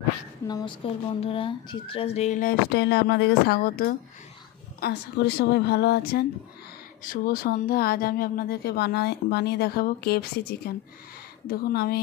নমস্কার বন্ধুরা, চিত্রাস ডেইলি লাইফস্টাইলে আপনাদেরকে স্বাগত। আশা করি সবাই ভালো আছেন। শুভ সন্ধ্যা। আজ আমি আপনাদেরকে বানিয়ে দেখাবো কেএফসি চিকেন। দেখুন, আমি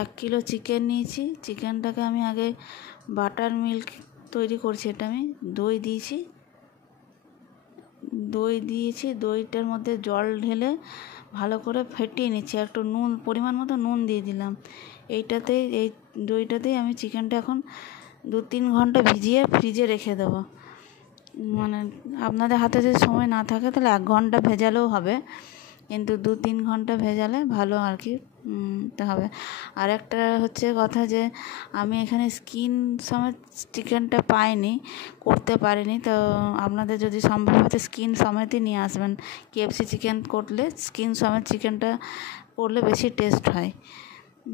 1 কিলো চিকেন নিয়েছি। চিকেনটাকে আমি আগে বাটার মিল্ক তৈরি করছি। এটা আমি দই দিয়েছি। দইটার মধ্যে জল ঢেলে ভালো করে ফেটিয়ে নিচ্ছি। একটু নুন, পরিমাণ মতো নুন দিয়ে দিলাম। এই দইটাতেই আমি চিকেনটা এখন 2-3 ঘন্টা ভিজিয়ে ফ্রিজে রেখে দেবো। মানে আপনাদের হাতে যদি সময় না থাকে তাহলে 1 ঘন্টা ভেজালেও হবে, কিন্তু 2-3 ঘন্টা ভেজালে ভালো আর কি হবে। আর একটা হচ্ছে কথা যে আমি এখানে স্কিন সমেত চিকেনটা করতে পারিনি। তো আপনাদের যদি সম্ভব হয় স্কিন সমেতই নিয়ে আসবেন। কেএফসি চিকেন করলে স্কিন সমেত চিকেনটা করলে বেশি টেস্ট হয়।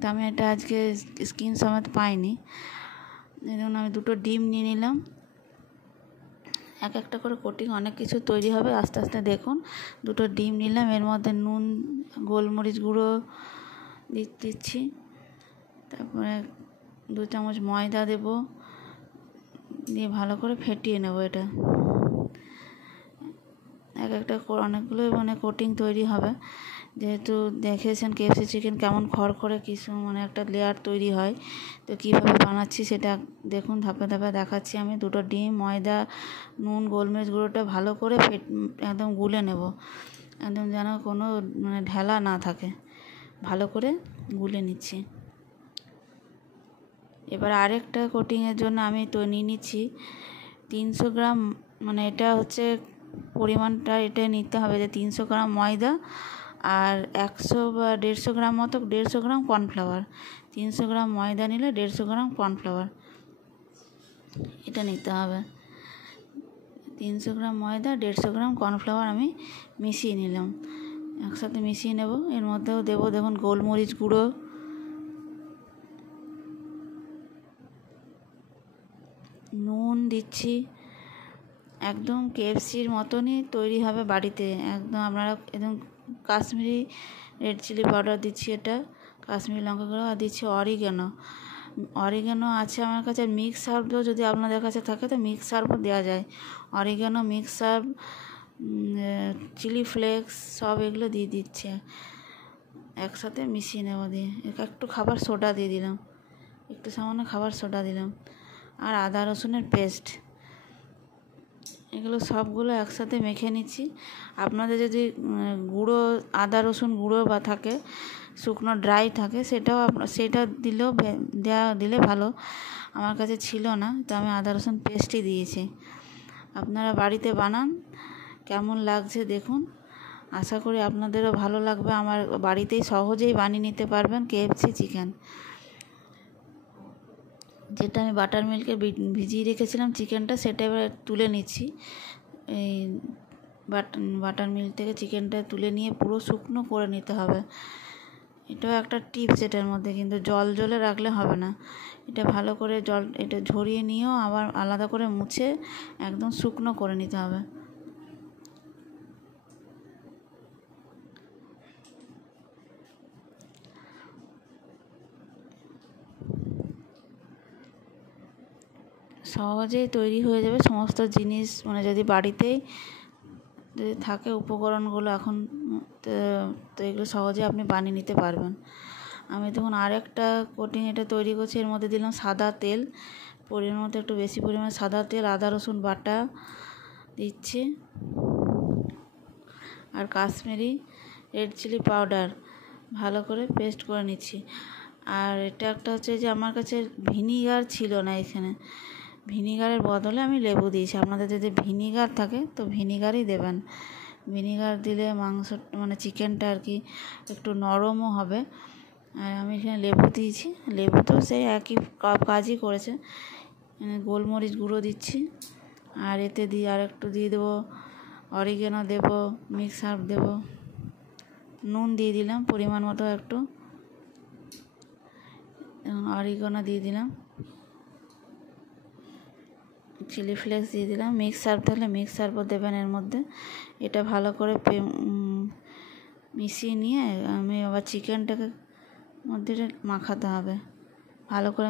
তো আমি এটা আজকে স্কিন সমেত পাইনি। এই জন্য আমি 2টো ডিম নিয়ে নিলাম। একটা করে কোটিং অনেক কিছু তৈরি হবে, আস্তে আস্তে দেখুন। 2টো ডিম নিলাম, এর মধ্যে নুন, গোলমরিচ গুঁড়ো দিচ্ছি। তারপরে 2 চামচ ময়দা দেব, দিয়ে ভালো করে ফেটিয়ে নেব। এটা অনেকগুলো কোটিং তৈরি হবে। যেহেতু দেখেছেন কেএফসি চিকেন কেমন খড়খড়ে কিছু একটা লেয়ার তৈরি হয়। তো কীভাবে বানাচ্ছি সেটা দেখুন, ধাপে ধাপে দেখাচ্ছি আমি। 2টো ডিম, ময়দা, নুন, গোলমরিচ গুঁড়োটা ভালো করে একদম গুলে নেব। একদম যেন কোনো ঢেলা না থাকে, ভালো করে গুলে নিচ্ছি। এবার আরেকটা কোটিংয়ের জন্য আমি তো নিয়ে নিচ্ছি 300 গ্রাম, এটা হচ্ছে পরিমাণটা এটা নিতে হবে যে 300 গ্রাম ময়দা আর 100 বা 150 গ্রাম মতো 150 গ্রাম কর্নফ্লাওয়ার। 300 গ্রাম ময়দা নিলে 150 গ্রাম কর্নফ্লাওয়ার এটা নিতে হবে। 300 গ্রাম ময়দা, 150 গ্রাম কর্নফ্লাওয়ার আমি মিশিয়ে নিলাম, একসাথে মিশিয়ে নেব। এর মধ্যেও দেবো, দেখুন, গোলমরিচ গুঁড়ো, নুন দিচ্ছি। একদম কেএফসির মতনই তৈরি হবে বাড়িতে। একদম আপনারা একদম কাশ্মীরি রেড চিলি পাউডার দিচ্ছি, এটা কাশ্মীরি লঙ্কা গুঁড়ো, আর দিচ্ছি অরিগ্যানো আছে আমার কাছে। মিক্স হার্বও যদি আপনাদের কাছে থাকে তো মিক্স হার্বও দেওয়া যায়। Oregano, mix herb, chilli flakes সব এগুলো দিয়ে দিচ্ছে, একসাথে মিশিয়ে নেব। দিয়ে একটু খাবার সোডা দিয়ে দিলাম, একটু সামান্য খাবার সোডা দিলাম, আর আদা রসুনের পেস্ট। এগুলো সবগুলো একসাথে মেখে নিচ্ছি। আপনাদের যদি গুঁড়ো আদা রসুন গুঁড়ো বা থাকে, শুকনো ড্রাই থাকে, সেটা দিলে ভালো। আমার কাছে ছিল না, তো আমি আদা রসুন পেস্টই দিয়েছি। আপনারা বাড়িতে বানান, কেমন লাগছে দেখুন। আশা করি আপনাদেরও ভালো লাগবে। আমার বাড়িতেই সহজেই বানিয়ে নিতে পারবেন কেএফসি চিকেন। যেটা আমি বাটার মিল্কে ভিজিয়ে রেখেছিলাম চিকেনটা, সেটা এবার তুলে নিচ্ছি। এই বাটার মিল্ক থেকে চিকেনটা তুলে নিয়ে পুরো শুকনো করে নিতে হবে। এটাও একটা টিপস এটার মধ্যে, কিন্তু জলে রাখলে হবে না। এটা ভালো করে এটা ঝরিয়ে নিয়েও আবার আলাদা করে মুছে একদম শুকনো করে নিতে হবে। সহজেই তৈরি হয়ে যাবে সমস্ত জিনিস, যদি বাড়িতেই যদি থাকে উপকরণগুলো এখন, তো এগুলো সহজে আপনি বানিয়ে নিতে পারবেন। আমি দেখুন আরেকটা কোটিং এটা তৈরি করছি। এর মধ্যে দিলাম সাদা তেল, পরিমাণ মতো একটু বেশি পরিমাণে সাদা তেল, আদা রসুন বাটা দিচ্ছি, আর কাশ্মীরি রেড চিলি পাউডার ভালো করে পেস্ট করে নিচ্ছি। আর এটা একটা হচ্ছে যে আমার কাছে ভিনিগার ছিল না এখানে, ভিনিগারের বদলে আমি লেবু দিয়েছি। আপনাদের যদি ভিনিগার থাকে তো ভিনিগারই দেবেন। ভিনিগার দিলে মাংস চিকেনটা আর কি একটু নরমও হবে। আর আমি এখানে লেবু দিয়েছি, লেবু তো সেই একই কাজই করেছে। গোলমরিচ গুঁড়ো দিচ্ছি, আর এতে আর একটু দিয়ে দেবো অরিগ্যানো দেবো, মিক্স হার্ব দেবো, নুন দিয়ে দিলাম পরিমাণ মতো, একটু অরিগ্যানো দিয়ে দিলাম, চিলি ফ্লেক্স দিয়ে দিলাম। মিক্স হার্ব থাকলে মিক্স হার্বও দেবেন এর মধ্যে। এটা ভালো করে মিশিয়ে নিয়ে আমি আবার চিকেনটাকে মধ্যে মাখাতে হবে ভালো করে।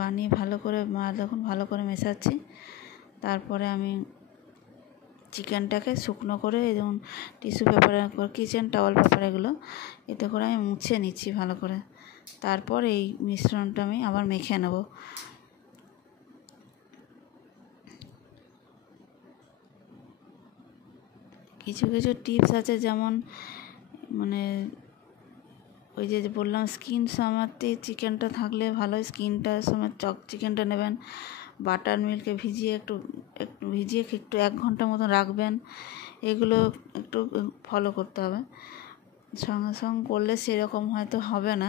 বানিয়ে ভালো করে দেখুন ভালো করে মেশাচ্ছি। তারপরে আমি চিকেনটাকে শুকনো করে এই যেমন টিস্যু পেপারে কিচেন টাওয়াল পেপার এগুলো এতে করে আমি মুছে নিচ্ছি ভালো করে। তারপর এই মিশ্রণটা আমি আবার মেখে নেব। কিছু কিছু টিপস আছে, যেমন মানে ওই যে বললাম স্কিন সমেতে চিকেনটা থাকলে ভালো, স্কিনটার সমেত চিকেনটা নেবেন, বাটার মিল্কে ভিজিয়ে একটু ভিজিয়ে একটু 1 ঘন্টা মতন রাখবেন। এগুলো একটু ফলো করতে হবে। সঙ্গে সঙ্গে করলে সেরকম হয়তো হবে না,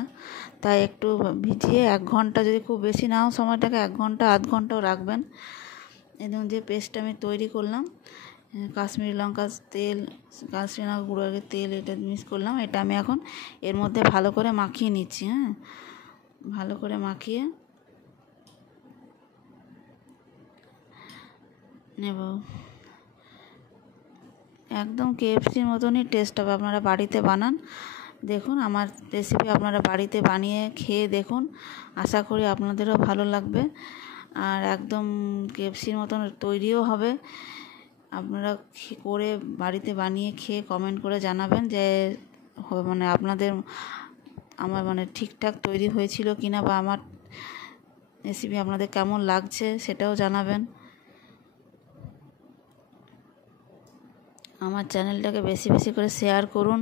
তাই একটু ভিজিয়ে 1 ঘন্টা, যদি খুব বেশি নাও সময়টাকে 1 ঘন্টা আধ ঘন্টাও রাখবেন। এবং যে পেস্টটা আমি তৈরি করলাম, কাশ্মীরি লঙ্কার তেল, কাশ্মীরি লঙ্কা গুঁড়ো তেল, এটা মিক্স করলাম, এটা আমি এখন এর মধ্যে ভালো করে মাখিয়ে নিচ্ছি। ভালো করে মাখিয়ে নেব। একদম কেএফসির মতনই টেস্ট হবে। আপনারা বাড়িতে বানান, দেখুন আমার রেসিপি আপনারা বাড়িতে বানিয়ে খেয়ে দেখুন, আশা করি আপনাদেরও ভালো লাগবে। আর একদম কেএফসির মতন তৈরিও হবে। আপনারা করে বাড়িতে বানিয়ে খেয়ে কমেন্ট করে জানাবেন যে মানে আমার মানে ঠিকঠাক তৈরি হয়েছিল কিনা, বা আমার রেসিপি আপনাদের কেমন লাগছে সেটাও জানাবেন। আমার চ্যানেলটাকে বেশি বেশি করে শেয়ার করুন,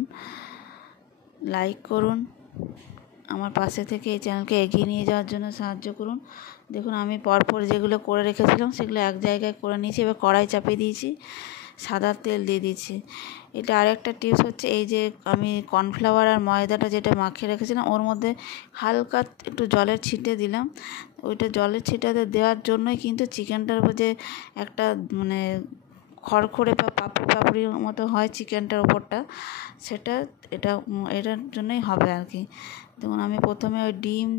লাইক করুন, আমার পাশে থেকে এই চ্যানেলকে এগিয়ে নিয়ে যাওয়ার জন্য সাহায্য করুন। দেখুন আমি পরপর যেগুলো করে রেখেছিলাম সেগুলো এক জায়গায় করে নিয়েছি। এবার কড়াই চাপিয়ে দিয়েছি, সাদা তেল দিয়ে দিচ্ছি। এটা আরেকটা টিপস হচ্ছে, এই যে আমি কর্নফ্লাওয়ার আর ময়দাটা যেটা মাখিয়ে রেখেছিলাম ওর মধ্যে হালকা একটু জলের ছিটে দিলাম। ওইটা জলের ছিটাতে দেওয়ার জন্যই কিন্তু চিকেনটার উপর যে একটা মানে খড়খড়ে বা পাপড়ির মতো হয় চিকেনটার ওপরটা, এটার জন্যই হবে আর কি। দেখুন আমি প্রথমে ওই ডিম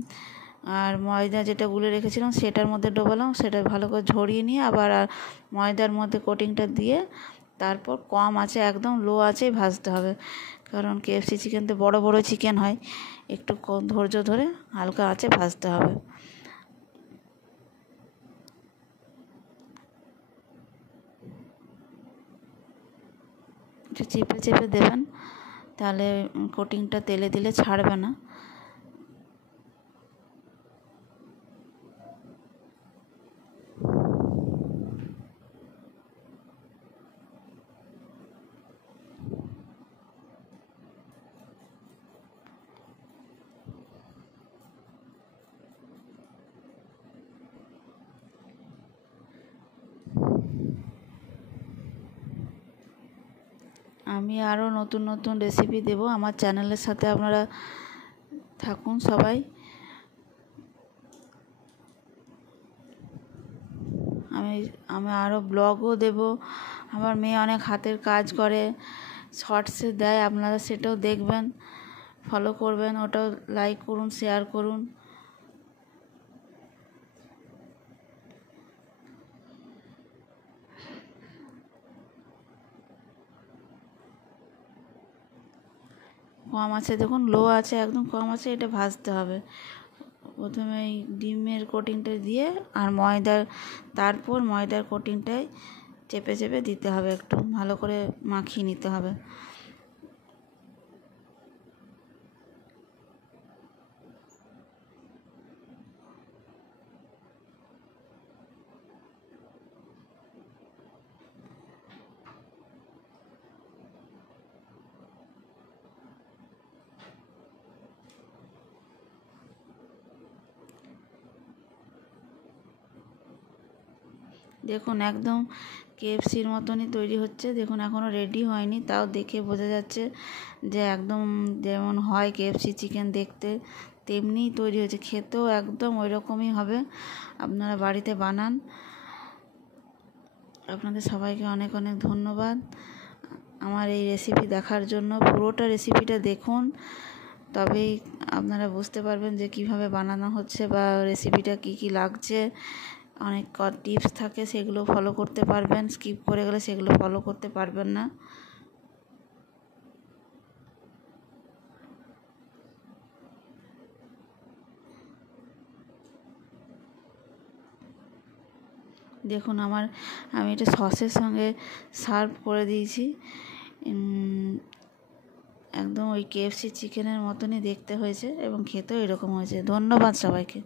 আর ময়দা যেটা গুলে রেখেছিলাম সেটার মধ্যে ডোবালাম, সেটা ভালো করে ঝরিয়ে নিয়ে আবার ময়দার মধ্যে কোটিংটা দিয়ে তারপর কম আঁচে, একদম লো আঁচেই ভাজতে হবে। কারণ কেএফসি চিকেন তো বড় বড় চিকেন হয়, একটু ধৈর্য ধরে হালকা আঁচে ভাজতে হবে। একটু চেপে চেপে দেবেন, তাহলে কোটিংটা তেলে দিলে ছাড়বে না। আমি আরও নতুন নতুন রেসিপি দেব। আমার চ্যানেলের সাথে আপনারা থাকুন সবাই। আমি আরও ব্লগও দেব। আমার মেয়ে অনেক হাতের কাজ করে, শর্টসে দেয়, আপনারা সেটাও দেখবেন, ফলো করবেন, ওটাও লাইক করুন, শেয়ার করুন। কম আছে, দেখুন লো আছে, একদম কম আছে, এটা ভাজতে হবে। প্রথমে এই ডিমের কোটিংটা দিয়ে আর তারপর ময়দার কোটিংটায় চেপে চেপে দিতে হবে, একটু ভালো করে মাখিয়ে নিতে হবে। দেখুন একদম কেএফসির মতনই তৈরি হচ্ছে। দেখুন এখনও রেডি হয়নি, তাও দেখে বোঝা যাচ্ছে যে একদম যেমন হয় কেএফসি চিকেন দেখতে তেমনিই তৈরি হয়েছে, খেতেও একদম ওই রকমই হবে। আপনারা বাড়িতে বানান। আপনাদের সবাইকে অনেক অনেক ধন্যবাদ আমার এই রেসিপি দেখার জন্য। পুরোটা রেসিপিটা দেখুন, তবেই আপনারা বুঝতে পারবেন যে কিভাবে বানানো হচ্ছে বা রেসিপিটা কী কী লাগছে। অনেক টিপস থাকে, সেগুলো ফলো করতে পারবেন, স্কিপ করে গেলে সেগুলো ফলো করতে পারবেন না। দেখুন আমি এটা সসের সঙ্গে সার্ভ করে দিয়েছি। একদম ওই KFC চিকেনের মতনই দেখতে হয়েছে এবং খেতেও এরকম হয়েছে। ধন্যবাদ সবাইকে।